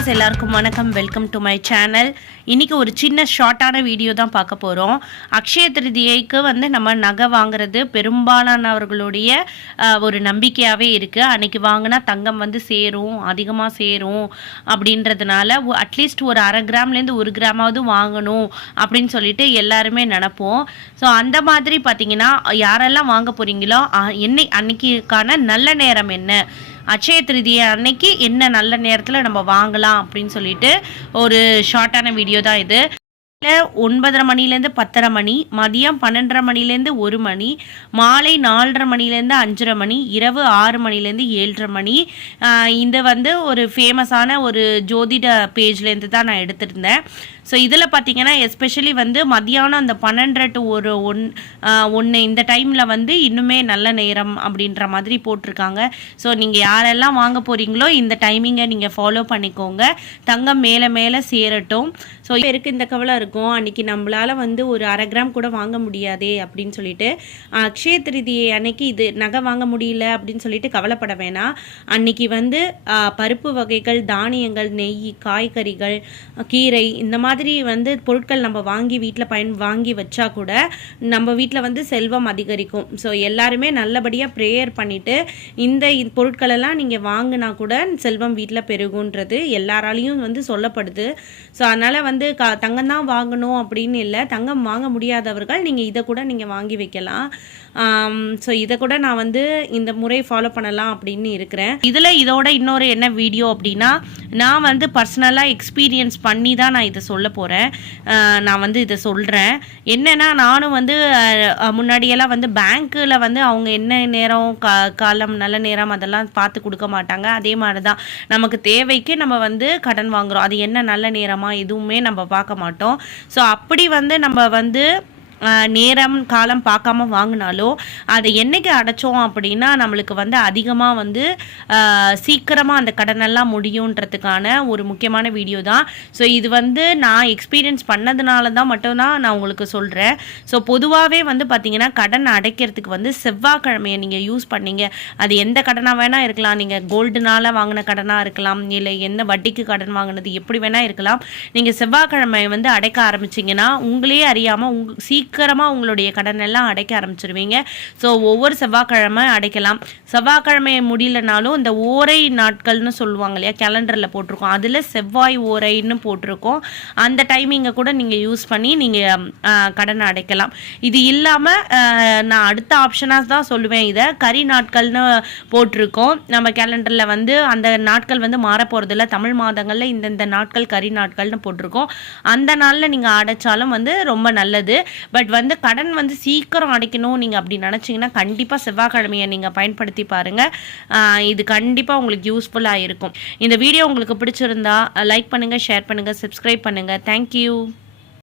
Viewers எல்லாருக்கும் வணக்கம். Welcome to my channel இன்னைக்கு ஒரு சின்ன ஷார்ட்டான வீடியோ தான் பார்க்க போகிறோம் அக்ஷய திருதியைக்கு வந்து நம்ம நகை வாங்குறது பெரும்பாலானவர்களுடைய ஒரு நம்பிக்கையாகவே இருக்குது அன்னைக்கு வாங்கினா தங்கம் வந்து சேரும் அதிகமாக சேரும் அப்படின்றதுனால அட்லீஸ்ட் ஒரு அரை கிராம்லேருந்து ஒரு கிராமாவது வாங்கணும் அப்படின்னு சொல்லிட்டு எல்லாருமே நினப்போம். ஸோ அந்த மாதிரி பார்த்தீங்கன்னா யாரெல்லாம் வாங்க போகிறீங்களோ என்னை அன்னைக்கான நல்ல நேரம் என்ன? அட்சய திருதியை அன்னைக்கு என்ன நல்ல நேரத்தில் நம்ம வாங்கலாம் அப்படின்னு சொல்லிட்டு ஒரு ஷார்ட்டான வீடியோ தான் இது. ஒன்பதரை மணிலேருந்து பத்தரை மணி மதியம் பன்னெண்டரை மணிலேருந்து ஒரு மணி மாலை நாலரை மணிலேருந்து அஞ்சரை மணி இரவு ஆறு மணிலேருந்து ஏழரை மணி. இந்த வந்து ஒரு ஃபேமஸான ஒரு ஜோதிட பேஜ்லேருந்து தான் நான் எடுத்திருந்தேன். ஸோ இதில் பார்த்தீங்கன்னா எஸ்பெஷலி வந்து மதியானம் அந்த பன்னெண்டரை டு ஒரு ஒன் ஒன்று இந்த டைமில் வந்து இன்னுமே நல்ல நேரம் அப்படின்ற மாதிரி போட்டிருக்காங்க. ஸோ நீங்கள் யாரெல்லாம் வாங்க போகிறீங்களோ இந்த டைமிங்கை நீங்கள் ஃபாலோ பண்ணிக்கோங்க. தங்கம் மேலே மேலே சேரட்டும். ஸோ இருக்குது இந்த கவலை இருக்கும் இருக்கும். அன்னைக்கு நம்மளால வந்து ஒரு அரை கிராம் கூட வாங்க முடியாதே அப்படின்னு சொல்லிட்டு அக்ஷய திருதியை அன்னைக்கு இது நகை வாங்க முடியல அப்படின்னு சொல்லிட்டு கவலைப்பட வேணாம். அன்னைக்கு வந்து பருப்பு வகைகள் தானியங்கள் நெய் காய்கறிகள் கீரை இந்த மாதிரி வந்து பொருட்கள் நம்ம வாங்கி வீட்டில் பயன் வாங்கி வச்சா கூட நம்ம வீட்டில் வந்து செல்வம் அதிகரிக்கும். ஸோ எல்லாருமே நல்லபடியாக ப்ரேயர் பண்ணிவிட்டு இந்த இ- பொருட்களெல்லாம் நீங்கள் வாங்கினா கூட செல்வம் வீட்டில் பெருகுன்றது எல்லாராலையும் வந்து சொல்லப்படுது. ஸோ அதனால் வந்து க தங்கம் தான் வாங்கணும் அப்படின்னு இல்லை. தங்கம் வாங்க முடியாதவர்கள் நீங்கள் இதை கூட நீங்கள் வாங்கி வைக்கலாம். ஸோ இதை கூட நான் வந்து இந்த முறை ஃபாலோ பண்ணலாம் அப்படின்னு இருக்கிறேன். இதில் இதோட இன்னொரு என்ன வீடியோ அப்படின்னா நான் வந்து பர்சனலாக எக்ஸ்பீரியன்ஸ் பண்ணி தான் நான் இதை சொல்ல போகிறேன் நான் வந்து இதை சொல்கிறேன் என்னென்னா நானும் வந்து முன்னாடியெல்லாம் வந்து பேங்க்கில் வந்து அவங்க என்ன நேரம் கா காலம் நல்ல நேரம் அதெல்லாம் பார்த்து கொடுக்க மாட்டாங்க. அதே மாதிரி தான் நமக்கு தேவைக்கு நம்ம வந்து கடன் வாங்குறோம். அது என்ன நல்ல நேரமாக எதுவுமே நம்ம பார்க்க மாட்டோம். ஸோ அப்படி வந்து நம்ம வந்து நேரம் காலம் பார்க்காம வாங்கினாலோ அதை என்றைக்கு அடைச்சோம் அப்படின்னா நம்மளுக்கு வந்து அதிகமாக வந்து சீக்கிரமாக அந்த கடனெல்லாம் முடியுன்றதுக்கான ஒரு முக்கியமான வீடியோ தான். ஸோ இது வந்து நான் எக்ஸ்பீரியன்ஸ் பண்ணதுனால தான் மட்டும்தான் நான் உங்களுக்கு சொல்கிறேன் ஸோ பொதுவாகவே வந்து பார்த்தீங்கன்னா கடன் அடைக்கிறதுக்கு வந்து செவ்வாய்க்கிழமையை நீங்கள் யூஸ் பண்ணீங்க. அது எந்த கடனாக வேணால் இருக்கலாம். நீங்கள் கோல்டுனால் வாங்கின கடனாக இருக்கலாம். இல்லை எந்த வட்டிக்கு கடன் வாங்கினது எப்படி வேணால் இருக்கலாம். நீங்கள் செவ்வாய்க்கிழமை வந்து அடைக்க ஆரம்பிச்சிங்கன்னா உங்களே அறியாமல் உங் சீக்கிரமாக உங்களுடைய கடன் எல்லாம் அடைக்க ஆரம்பிச்சிருவீங்க. ஸோ ஒவ்வொரு செவ்வாய்க்கிழமை அடைக்கலாம். செவ்வாய்க்கிழமை முடியலனாலும் இந்த ஓரை நாட்கள்னு சொல்லுவாங்க இல்லையா கேலண்டரில் போட்டிருக்கோம். அதில் செவ்வாய் ஓரைன்னு போட்டிருக்கோம். அந்த டைமிங்கை கூட நீங்கள் யூஸ் பண்ணி நீங்கள் கடனை அடைக்கலாம். இது இல்லாமல் நான் அடுத்த ஆப்ஷனாக தான் சொல்லுவேன் இதை. கரி நாட்கள்னு போட்டிருக்கோம். நம்ம கேலண்டரில் வந்து அந்த நாட்கள் வந்து மாற போகிறதில்ல தமிழ் மாதங்களில் இந்தந்த நாட்கள் கரி நாட்கள்னு போட்டிருக்கோம். அந்த நாளில் நீங்கள் அடைச்சாலும் வந்து ரொம்ப நல்லது. பட் பட் வந்து கடன் வந்து சீக்கிரம் அடைக்கணும் நீங்கள் அப்படி நினச்சிங்கன்னா கண்டிப்பாக செவ்வாய்க்கிழமையை நீங்கள் பயன்படுத்தி பாருங்கள் இது கண்டிப்பாக உங்களுக்கு யூஸ்ஃபுல்லாக இருக்கும். இந்த வீடியோ உங்களுக்கு பிடிச்சிருந்தா லைக் பண்ணுங்கள் ஷேர் பண்ணுங்கள் சப்ஸ்கிரைப் பண்ணுங்கள் தேங்க்யூ